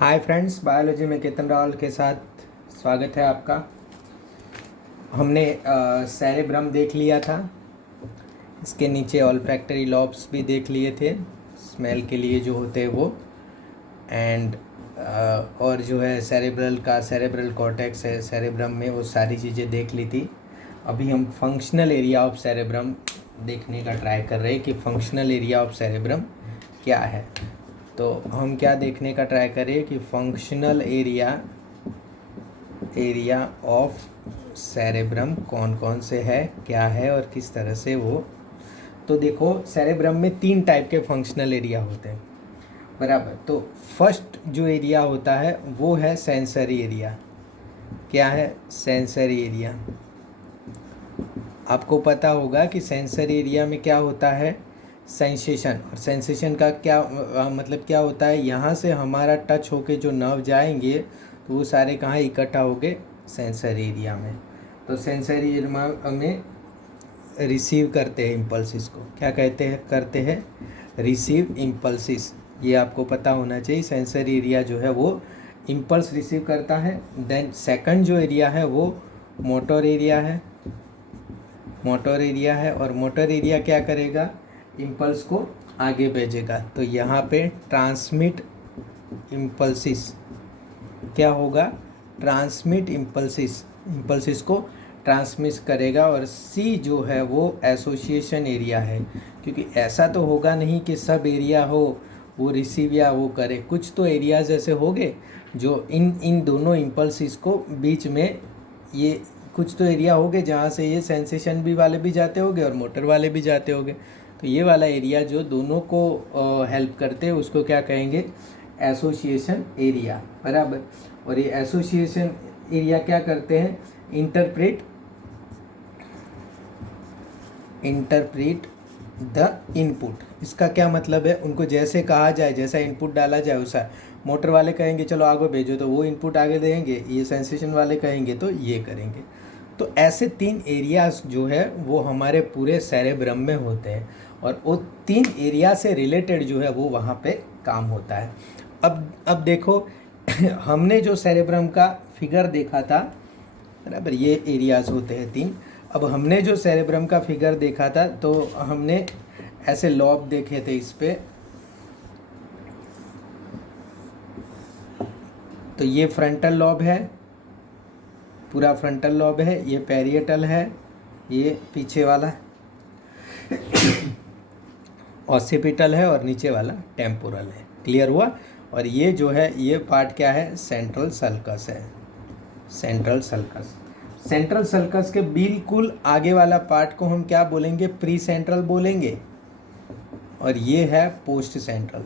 Hi friends, biology में केतन रावल के साथ स्वागत है आपका। हमने सेरेब्रम देख लिया था, इसके नीचे ऑल्फैक्टरी लॉब्स भी देख लिए थे, स्मेल के लिए जो होते हैं वो, एंड और जो है सेरेब्रल कॉर्टेक्स है सेरेब्रम में, वो सारी चीज़ें देख ली थी। अभी हम फंक्शनल एरिया ऑफ सेरेब्रम देखने का ट्राई कर रहे हैं कि फंक्शनल एरिया ऑफ सेरेब्रम क्या है। तो हम क्या देखने का ट्राई करें कि फंक्शनल एरिया ऑफ सेरेब्रम कौन कौन से है, क्या है और किस तरह से वो। तो देखो, सेरेब्रम में 3 टाइप के फंक्शनल एरिया होते हैं, बराबर। तो फर्स्ट जो एरिया होता है वो है सेंसरी एरिया। क्या है सेंसरी एरिया? आपको पता होगा कि सेंसरी एरिया में क्या होता है, सेंसेशन। और सेंसेशन का क्या मतलब क्या होता है, यहाँ से हमारा टच होके जो नर्व जाएंगे तो वो सारे कहाँ इकट्ठा होके सेंसरी एरिया में। तो सेंसरी एरिया में रिसीव करते हैं इम्पल्सिस को, क्या करते हैं रिसीव इम्पल्सिस। ये आपको पता होना चाहिए, सेंसरी एरिया जो है वो इम्पल्स रिसीव करता है। देन सेकंड जो एरिया है वो मोटर एरिया है। और मोटर एरिया क्या करेगा, इम्पल्स को आगे भेजेगा। तो यहाँ पे ट्रांसमिट इम्पल्सिस क्या होगा, ट्रांसमिट इम्पल्सिस को ट्रांसमिट करेगा। और सी जो है वो एसोसिएशन एरिया है, क्योंकि ऐसा तो होगा नहीं कि सब एरिया हो वो रिसीव या वो करे। कुछ तो एरियाज ऐसे होंगे जो इन दोनों इम्पल्सिस को बीच में, ये कुछ तो एरिया होंगे जहाँ से ये सेंसेशन भी वाले भी जाते होंगे और मोटर वाले भी जाते होंगे। तो ये वाला एरिया जो दोनों को हेल्प करते हैं उसको क्या कहेंगे, एसोसिएशन एरिया, बराबर। और ये एसोसिएशन एरिया क्या करते हैं, इंटरप्रेट द इनपुट। इसका क्या मतलब है, उनको जैसे कहा जाए, जैसा इनपुट डाला जाए वैसा। मोटर वाले कहेंगे चलो आगे भेजो तो वो इनपुट आगे देंगे, ये सेंसेशन वाले कहेंगे तो ये करेंगे। तो ऐसे 3 एरियाज जो है वो हमारे पूरे सेरेब्रम में होते हैं, और वो 3 एरिया से रिलेटेड जो है वो वहाँ पे काम होता है। अब देखो हमने जो सेरेब्रम का फिगर देखा था, बराबर, ये एरियाज होते हैं 3। अब हमने जो सेरेब्रम का फिगर देखा था तो हमने ऐसे लॉब देखे थे इस पे। तो ये फ्रंटल लॉब है, पूरा फ्रंटल लॉब है, ये पैरिएटल है, ये पीछे वाला ऑसिपिटल है, और नीचे वाला टेम्पोरल है। क्लियर हुआ? और ये जो है ये पार्ट क्या है, सेंट्रल सल्कस है। सेंट्रल सल्कस के बिल्कुल आगे वाला पार्ट को हम क्या बोलेंगे, प्री सेंट्रल बोलेंगे, और ये है पोस्ट सेंट्रल।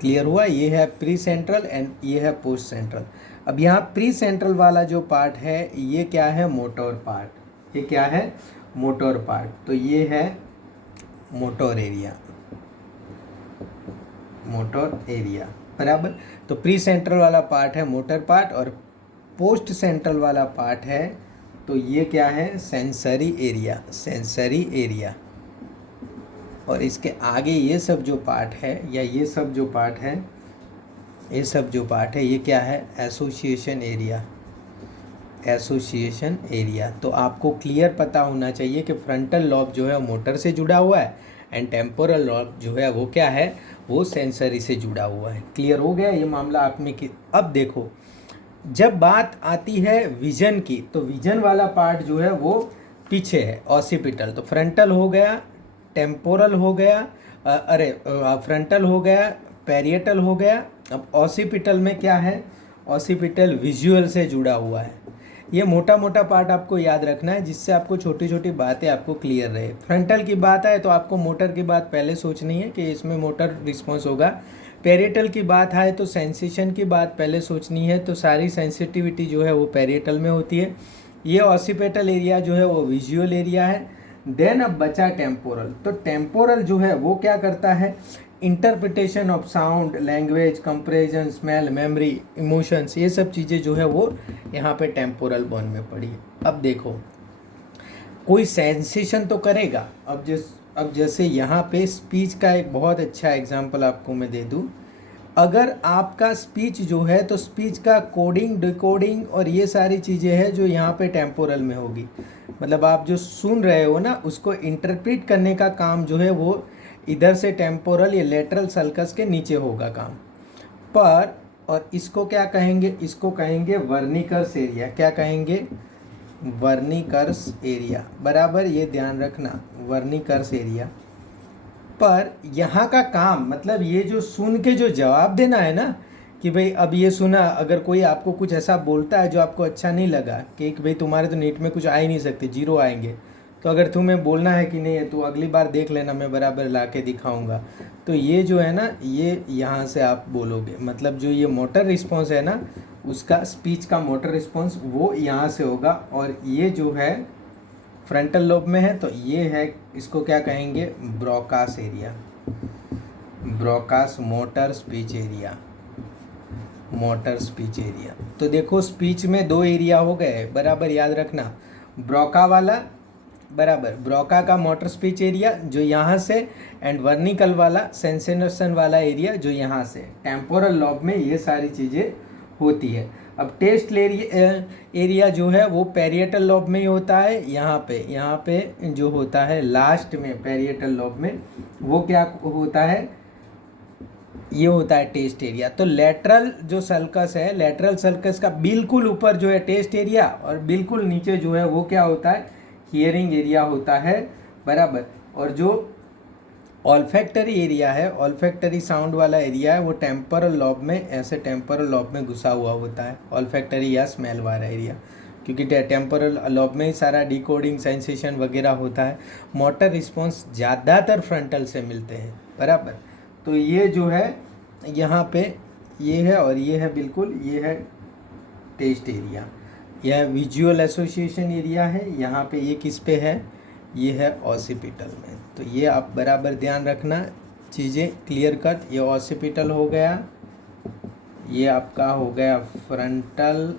क्लियर हुआ? ये है प्री सेंट्रल एंड ये है पोस्ट सेंट्रल। अब यहाँ प्री सेंट्रल वाला जो पार्ट है ये क्या है, मोटर पार्ट। ये क्या है, मोटर पार्ट। तो ये है मोटर एरिया, बराबर। तो प्री सेंट्रल वाला पार्ट है मोटर पार्ट, और पोस्ट सेंट्रल वाला पार्ट है तो ये क्या है, सेंसरी एरिया। और इसके आगे ये सब जो पार्ट है, या ये सब जो पार्ट है ये क्या है, एसोसिएशन एरिया। तो आपको क्लियर पता होना चाहिए कि फ्रंटल लॉब जो है मोटर से जुड़ा हुआ है, एंड टेम्पोरल लॉब जो है वो क्या है, वो सेंसरी से जुड़ा हुआ है। क्लियर हो गया ये मामला आप में कि? अब देखो, जब बात आती है विजन की, तो विजन वाला पार्ट जो है वो पीछे है, ऑसिपिटल। तो फ्रंटल हो गया, टेम्पोरल हो गया, फ्रंटल हो गया, पैरिएटल हो गया। अब ऑसिपिटल में क्या है, ऑसिपिटल विजुअल से जुड़ा हुआ है। ये मोटा मोटा पार्ट आपको याद रखना है, जिससे आपको छोटी छोटी बातें आपको क्लियर रहे। फ्रंटल की बात आए तो आपको मोटर की बात पहले सोचनी है कि इसमें मोटर रिस्पॉन्स होगा। पैरिएटल की बात आए तो सेंसेशन की बात पहले सोचनी है, तो सारी सेंसिटिविटी जो है वो पैरिएटल में होती है। ये ऑसिपिटल एरिया जो है वो विजुअल एरिया है। देन अब बचा टेम्पोरल। तो टेम्पोरल जो है वो क्या करता है, interpretation of sound, language, comprehension, smell, memory, emotions, ये सब चीज़ें जो है वो यहाँ पे टेम्पोरल बोन में पड़ी है। अब देखो, कोई सेंसेशन तो करेगा। अब जैसे यहाँ पे स्पीच का एक बहुत अच्छा एग्जांपल आपको मैं दे दूँ। अगर आपका स्पीच जो है तो स्पीच का कोडिंग डिकोडिंग और ये सारी चीज़ें हैं जो यहाँ पे टेम्पोरल में होगी, मतलब आप जो सुन रहे हो ना उसको इंटरप्रेट करने का काम जो है वो इधर से टेम्पोरल या लेटरल सल्कस के नीचे होगा काम पर। और इसको क्या कहेंगे, इसको कहेंगे वर्निकर्स एरिया। क्या कहेंगे, वर्निकर्स एरिया, बराबर, ये ध्यान रखना, वर्निकर्स एरिया। पर यहाँ का काम मतलब ये जो सुन के जो जवाब देना है ना कि भाई अब ये सुना, अगर कोई आपको कुछ ऐसा बोलता है जो आपको अच्छा नहीं लगा कि भाई तुम्हारे तो नीट में कुछ आ ही नहीं सकते, 0 आएंगे, तो अगर तुम्हें बोलना है कि नहीं है तो अगली बार देख लेना, मैं बराबर ला के दिखाऊँगा, तो ये जो है ना ये यहाँ से आप बोलोगे, मतलब जो ये मोटर रिस्पॉन्स है ना उसका स्पीच का मोटर रिस्पॉन्स वो यहाँ से होगा। और ये जो है फ्रंटल लोब में है तो ये है, इसको क्या कहेंगे, Broca's area, Broca's motor speech area, motor speech area. तो देखो स्पीच में 2 एरिया हो गए, बराबर याद रखना, ब्रोका वाला, बराबर, ब्रोका का मोटर स्पीच एरिया जो यहाँ से, एंड वर्निकल वाला सेंसेशन वाला एरिया जो यहाँ से। टेम्पोरल लॉब में ये सारी चीज़ें होती है। अब टेस्ट एरिया जो है वो पैरिएटल लॉब में ही होता है, यहाँ पे जो होता है लास्ट में पैरिएटल लॉब में, वो क्या होता है, ये होता है टेस्ट एरिया। तो लेटरल जो सल्कस है, लेटरल सल्कस का बिल्कुल ऊपर जो है टेस्ट एरिया और बिल्कुल नीचे जो है वो क्या होता है, हियरिंग एरिया होता है, बराबर। और जो ऑल्फैक्टरी एरिया है, ऑल्फैक्टरी साउंड वाला एरिया है, वो टेम्पोरल लॉब में, ऐसे टेम्पोरल लॉब में घुसा हुआ होता है, ऑल्फैक्टरी या स्मेल वाला एरिया, क्योंकि टेम्पोरल लॉब में ही सारा डिकोडिंग सेंसेशन वगैरह होता है। मोटर रिस्पॉन्स ज़्यादातर फ्रंटल से मिलते हैं, बराबर। तो ये जो है यहाँ पे ये है और ये है, बिल्कुल ये है टेस्ट एरिया, यह विजुअल एसोसिएशन एरिया है। यहाँ पे ये किस पे है, ये है ऑसिपिटल में। तो ये आप बराबर ध्यान रखना, चीज़ें क्लियर कट। ये ऑसिपिटल हो गया, ये आपका हो गया फ्रंटल,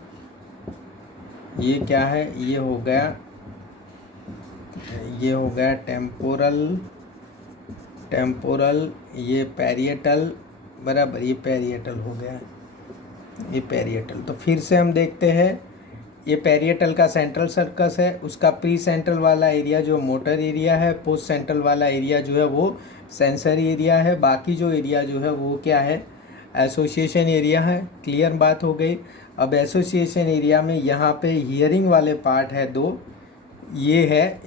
ये क्या है, ये हो गया टेम्पोरल, ये पैरिएटल, बराबर, ये पैरिएटल हो गया, ये पैरिएटल। तो फिर से हम देखते हैं, ये पैरिएटल का सेंट्रल सर्कस है, उसका प्री सेंट्रल वाला एरिया जो मोटर एरिया है, पोस्ट सेंट्रल वाला एरिया जो है वो सेंसरी एरिया है, बाकी जो एरिया जो है वो क्या है, एसोसिएशन एरिया है। क्लियर बात हो गई। अब एसोसिएशन एरिया में यहाँ पे हियरिंग वाले पार्ट है 2, ये है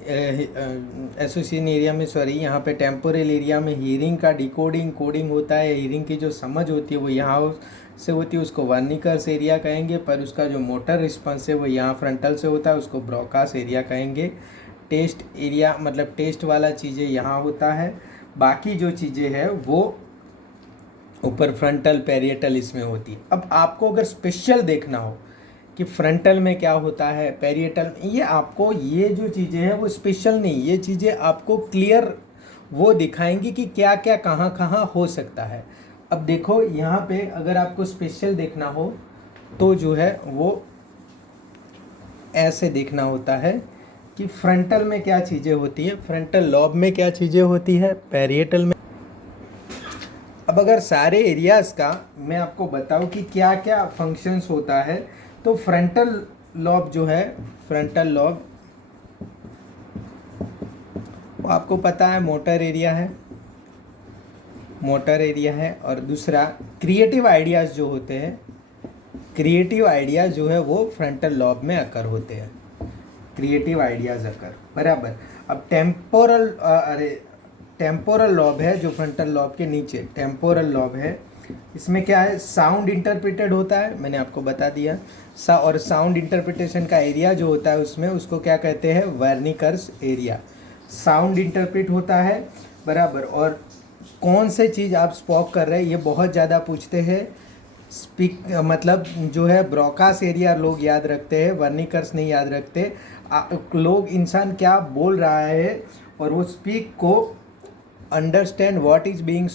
एसोसिएशन एरिया में, सॉरी, यहाँ पे टेम्पोरल एरिया में हियरिंग का डिकोडिंग कोडिंग होता है, हियरिंग की जो समझ होती है वो यहाँ से होती है, उसको वर्निकर्स एरिया कहेंगे। पर उसका जो मोटर रिस्पॉन्स है वो यहाँ फ्रंटल से होता है, उसको ब्रोकास एरिया कहेंगे। टेस्ट एरिया मतलब टेस्ट वाला चीज़ें यहाँ होता है, बाकी जो चीज़ें हैं वो ऊपर फ्रंटल पैरिएटल इसमें होती है। अब आपको अगर स्पेशल देखना हो कि फ्रंटल में क्या होता है, पैरिएटल, ये आपको ये जो चीज़ें हैं वो स्पेशल नहीं, ये चीज़ें आपको क्लियर वो दिखाएंगी कि क्या क्या कहाँ कहाँ हो सकता है। अब देखो यहाँ पे अगर आपको स्पेशल देखना हो तो जो है वो ऐसे देखना होता है कि फ्रंटल में क्या चीज़ें होती है, फ्रंटल लॉब में क्या चीज़ें होती है, पैरिएटल में। अब अगर सारे एरियाज़ का मैं आपको बताऊं कि क्या क्या फंक्शंस होता है, तो फ्रंटल लॉब जो है, फ्रंटल लॉब वो आपको पता है मोटर एरिया है, मोटर एरिया है। और दूसरा क्रिएटिव आइडियाज़ जो होते हैं, क्रिएटिव आइडियाज़ जो है वो फ्रंटल लॉब में अकर होते हैं, क्रिएटिव आइडियाज़ अकर, बराबर। अब टेम्पोरल लॉब है जो फ्रंटल लॉब के नीचे, टेम्पोरल लॉब है, इसमें क्या है, साउंड इंटरप्रेटेड होता है, मैंने आपको बता दिया। और साउंड इंटरप्रिटेशन का एरिया जो होता है उसमें, उसको क्या कहते हैं, वर्निकर्स एरिया। साउंड इंटरप्रेट होता है, बराबर। और कौन से चीज़ आप स्पोक कर रहे हैं ये बहुत ज़्यादा पूछते हैं। स्पीक मतलब जो है ब्रोकास एरिया लोग याद रखते हैं, वर्निकर्स नहीं याद रखते। लोग इंसान क्या बोल रहा है और वो स्पीक को understand what is being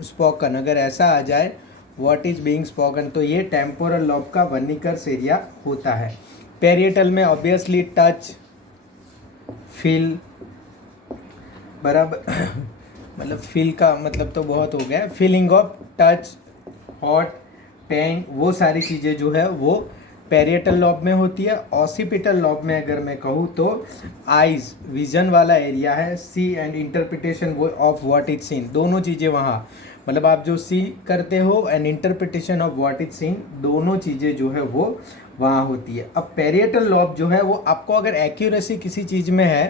spoken, अगर ऐसा आ जाए व्हाट इज़ बीइंग स्पोकन, तो ये टेम्पोरल लॉब का वर्निकर्स एरिया होता है। पैरिएटल में ऑब्वियसली टच, फील, बराबर मतलब फील का मतलब तो बहुत हो गया, feeling of touch, hot, pain, वो सारी चीज़ें जो है वो पैरिएटल लॉब में होती है। ऑसिपिटल लॉब में अगर मैं कहूँ तो आइज, विजन वाला एरिया है, see and interpretation of what is seen, दोनों चीज़ें वहाँ, मतलब आप जो सी करते हो and interpretation of what is seen, दोनों चीज़ें जो है वो वहाँ होती है। अब पैरिएटल लॉब जो है वो आपको अगर एक्यूरेसी किसी चीज़ में है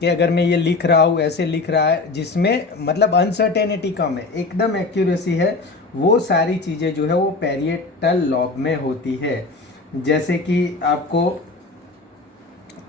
कि अगर मैं ये लिख रहा हूँ, ऐसे लिख रहा है जिसमें मतलब अनसर्टेनिटी कम है, एकदम एक्यूरेसी है, वो सारी चीज़ें जो है वो पैरिएटल लॉब में होती है। जैसे कि आपको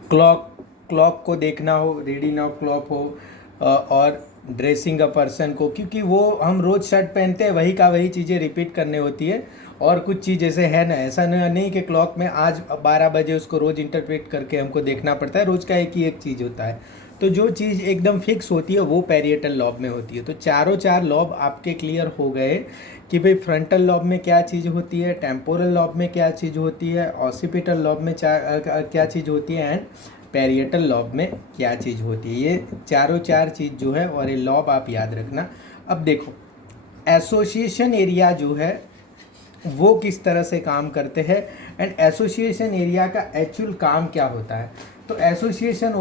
क्लॉक को देखना हो, रीडिंग ऑफ क्लॉक हो, और ड्रेसिंग अ पर्सन को, क्योंकि वो हम रोज़ शर्ट पहनते हैं, वही का वही चीज़ें रिपीट करने होती है। और कुछ चीज़ जैसे है ना, ऐसा नहीं कि क्लॉक में आज 12 बजे उसको रोज़ इंटरप्रेट करके हमको देखना पड़ता है, रोज़ का एक ही एक चीज़ होता है। तो जो चीज़ एकदम फिक्स होती है वो पैरिएटल लॉब में होती है। तो चारों चार लॉब आपके क्लियर हो गए कि भाई फ्रंटल लॉब में क्या चीज़ होती है, टेम्पोरल लॉब में क्या चीज़ होती है, ऑसिपिटल लॉब में क्या चीज़ होती है, एंड पैरिएटल लॉब में क्या चीज़ होती है। ये चारों चार चीज़ जो है और ये लॉब आप याद रखना। अब देखो एसोसिएशन एरिया जो है वो किस तरह से काम करते हैं एंड एसोसिएशन एरिया का एक्चुअल काम क्या होता है। तो एसोसिएशन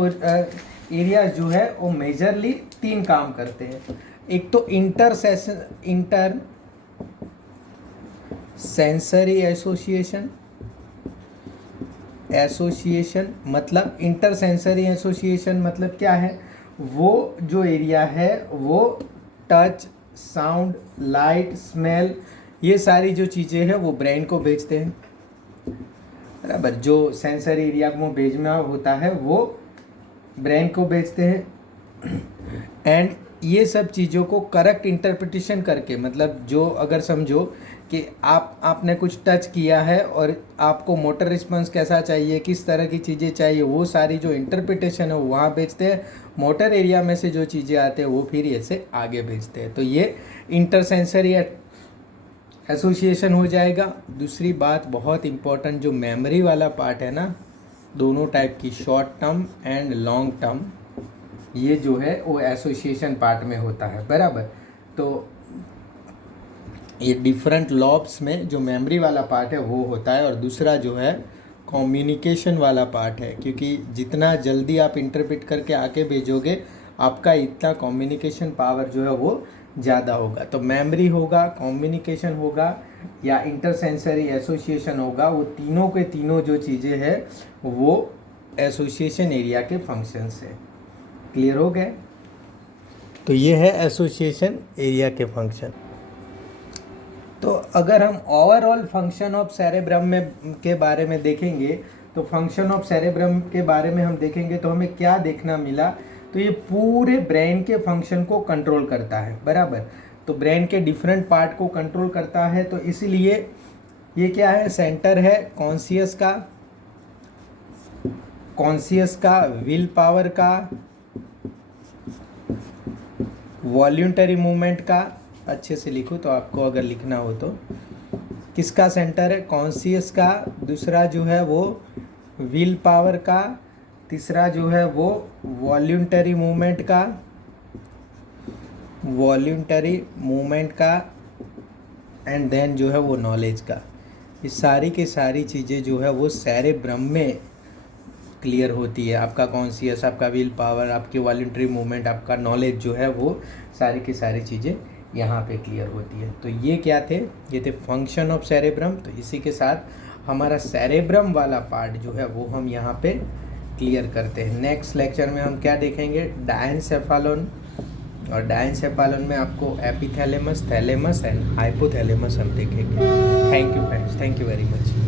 एरिया जो है वो मेजरली 3 काम करते हैं। एक तो इंटर सेंसरी एसोसिएशन मतलब इंटर सेंसरी एसोसिएशन मतलब क्या है, वो जो एरिया है वो टच, साउंड, लाइट, स्मेल, ये सारी जो चीज़ें हैं वो ब्रेन को भेजते हैं, बराबर। जो सेंसरी एरिया को भेजना होता है वो ब्रेन को भेजते हैं। एंड ये सब चीज़ों को करेक्ट इंटरप्रिटेशन करके, मतलब जो अगर समझो कि आपने कुछ टच किया है और आपको मोटर रिस्पॉन्स कैसा चाहिए, किस तरह की चीज़ें चाहिए, वो सारी जो इंटरप्रिटेशन है वो वहाँ भेजते हैं। मोटर एरिया में से जो चीज़ें आते हैं वो फिर ऐसे आगे भेजते हैं। तो ये इंटरसेंसरी एसोसिएशन हो जाएगा। दूसरी बात बहुत इम्पोर्टेंट, जो मेमोरी वाला पार्ट है ना, दोनों टाइप की, short term and long term, ये जो है वो एसोसिएशन पार्ट में होता है, बराबर। तो ये डिफरेंट लॉब्स में जो मेमोरी वाला पार्ट है वो होता है, और दूसरा जो है कम्युनिकेशन वाला पार्ट है, क्योंकि जितना जल्दी आप इंटरप्रेट करके आके भेजोगे आपका इतना कम्युनिकेशन पावर जो है वो ज़्यादा होगा। तो मेमोरी होगा, कम्युनिकेशन होगा या इंटरसेंसरी एसोसिएशन होगा, वो तीनों के तीनों जो चीज़ें हैं वो एसोसिएशन एरिया के फंक्शंस है। क्लियर हो गए? तो ये है एसोसिएशन एरिया के फंक्शन। तो अगर हम ओवरऑल फंक्शन ऑफ सेरेब्रम में के बारे में देखेंगे, तो फंक्शन ऑफ सेरेब्रम के बारे में हम देखेंगे तो हमें क्या देखना मिला, तो ये पूरे ब्रेन के फंक्शन को कंट्रोल करता है, बराबर। तो ब्रेन के डिफरेंट पार्ट को कंट्रोल करता है। तो इसीलिए ये क्या है, सेंटर है कॉन्शियस का, विल पावर का, वॉल्यूंटरी मूवमेंट का। अच्छे से लिखो तो आपको अगर लिखना हो तो, किसका सेंटर है, कॉन्शियस का, दूसरा जो है वो विल पावर का, तीसरा जो है वो वॉल्यूंटरी मूवमेंट का, एंड देन जो है वो नॉलेज का। ये सारी के सारी चीज़ें जो है वो सेरेब्रम में क्लियर होती है। आपका कॉन्शियस, आपका विल पावर, आपकी वॉल्यूंटरी मूवमेंट, आपका नॉलेज जो है वो सारी की सारी चीज़ें यहाँ पे क्लियर होती है। तो ये क्या थे, ये थे फंक्शन ऑफ सेरेब्रम। तो इसी के साथ हमारा सेरेब्रम वाला पार्ट जो है वो हम यहाँ पे क्लियर करते हैं। नेक्स्ट लेक्चर में हम क्या देखेंगे, डायनसेफालन, और डायनसेफालन में आपको एपिथैलेमस, थैलेमस एंड हाइपोथैलेमस हम देखेंगे। Thank you friends, thank you very much.